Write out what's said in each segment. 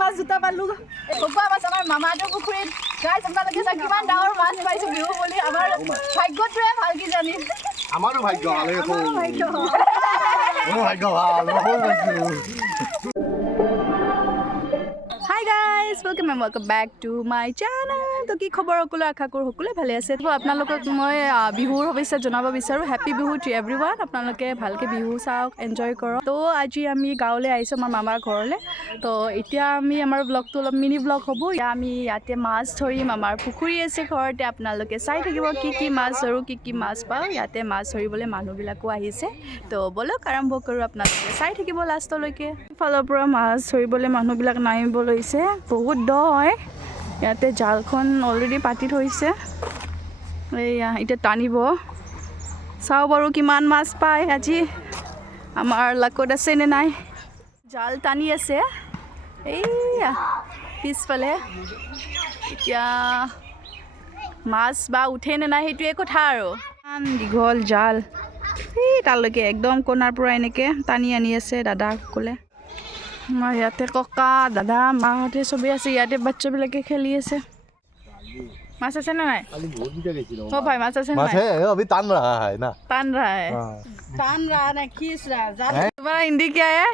মাছ দুটা পালো খোপা মাছ আমাৰ মামাহঁতৰ পুখুৰীত গাইছ আপোনালোকে চাই কিমান ডাঙৰ মাছ পাইছোঁ বিহু বুলি আমাৰ ভাগ্যটোৱে ভাল কি জানি আমাৰো ভাগ্য ভালে ভাগ্য Hi guys, welcome and welcome back to my channel. তো কি খবৰ সকলো আশা কৰোঁ সকলোৱে ভালে আছে। তো আপোনালোকক মই বিহুৰ শুভেচ্ছা জনাব বিচাৰোঁ। Happy Bihu to everyone. আপোনালোকে ভালকৈ বিহু চাওক, এনজয় কৰক। তো আজি আমি গাঁৱলৈ আহিছোঁ আমাৰ মামাৰ ঘৰলৈ। তো এতিয়া আমি আমাৰ ব্লগটো অলপ মিনি ব্লগ হ'ব। আমি ইয়াতে মাছ ধৰিম, আমাৰ পুখুৰী আছে ঘৰতে। আপোনালোকে চাই থাকিব কি মাছ ধৰোঁ, কি মাছ পাওঁ। ইয়াতে মাছ ধৰিবলৈ মানুহবিলাকো আহিছে। তো বলক আৰম্ভ কৰোঁ, আপোনালোকে চাই থাকিব লাষ্টলৈকে। ফালৰ পৰা মাছ ধৰিবলৈ মানুহবিলাক নামিব লৈছে। বহুত দ হয় ইয়াতে, জালখন অলৰেডি পাতি থৈছে। এইয়া এতিয়া টানিব, চাওঁ বাৰু কিমান মাছ পায় আজি, আমাৰ লাকত আছে নে নাই। জাল টানি আছে এইয়া পিছফালে। এতিয়া মাছ বা উঠে নে নাই সেইটোৱে কথা আৰু। ইমান দীঘল জাল, এই তালৈকে একদম কোণাৰ পৰা এনেকৈ টানি আনি আছে দাদাসকলে। আমাৰ ইয়াতে ককা দাদা মাহঁতে চবেই আছে। ইয়াতে বাচ্চাবিলাকে খেলি আছে। মাছ আছে নে নাই? ओ भाई माছ আছে माछ है अभी तान रहा है ना। तान रहा है, तान रहा है, खींच रहा है। तुम्हारा हिंदी क्या है?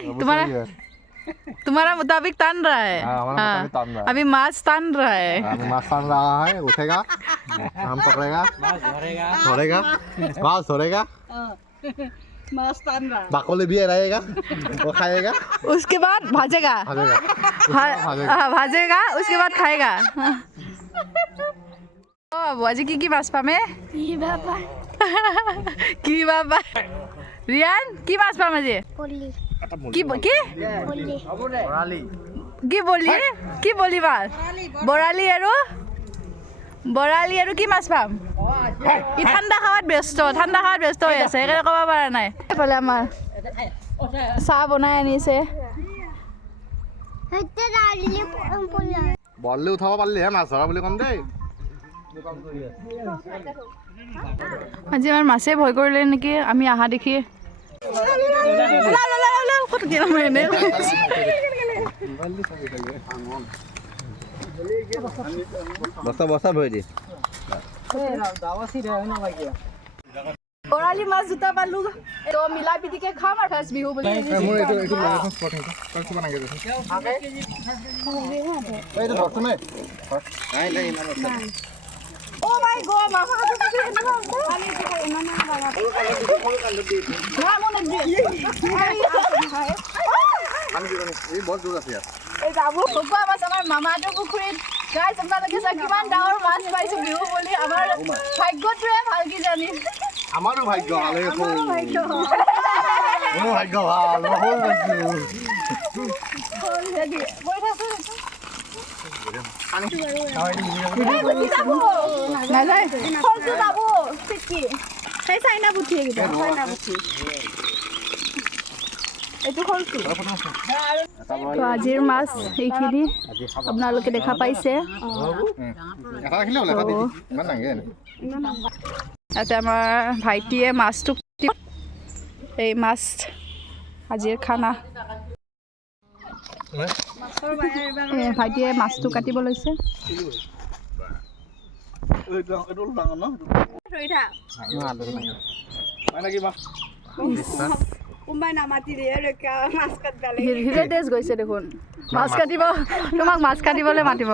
तुम्हारा मुताबिक तान रहा है। अभी माछ तान रहा है। माछ तान रहा है, उठेगा, हम पकड़ेगा, धरेगा, माछ धरेगा, माछ तान रहा है, बाकोले भी रहेगा, वो खाएगा, उसके बाद भाजेगा, भाजेगा, उसके बाद खाएगा। আজি কি মাছ পামে? কি বাবা ৰিয়ান, কি মাছ পাম আজি? কি কি কি বলি, কি বলি মাছ? বৰালি আৰু কি মাছ পাম? ই ঠাণ্ডা খাৱাত ব্যস্ত হৈ আছে, সেইকাৰণে ক'ব পৰা নাই। এইফালে আমাৰ চাহ বনাই আনিছে। বললে উঠাব পাৰিলেহে মাছ ধৰা বুলি ক'ম দেই। আজি আমাৰ মাছে ভয় কৰিলে নেকি আমি আহা দেখি। বস্তা ভৰি দি বৰালি মাছ দুটা পালো, তো মিলা পিটিকে খাম আৰু ফাৰ্ষ্ট বিহু বুলি। Oh my god, mama. মামাহঁতৰ পুখুৰীত গাইছ আপোনালোকে চাই কিমান ডাঙৰ মাছ পাইছোঁ বিহু বুলি আমাৰ ভাগ্যটোৱে ভাল কি জানি আমাৰো ভাগ্য ভালে ভাগ্য আজিৰ মাছ এইখিনি আপোনালোকে দেখা পাইছে। ইয়াতে আমাৰ ভাইটিয়ে মাছটো, এই মাছ আজিৰ খানা। ভাইটিয়ে মাছটো কাটিব লৈছে। তেজ গৈছে দেখোন, মাছ কাটিব, তোমাক মাছ কাটিবলৈ মাতিব।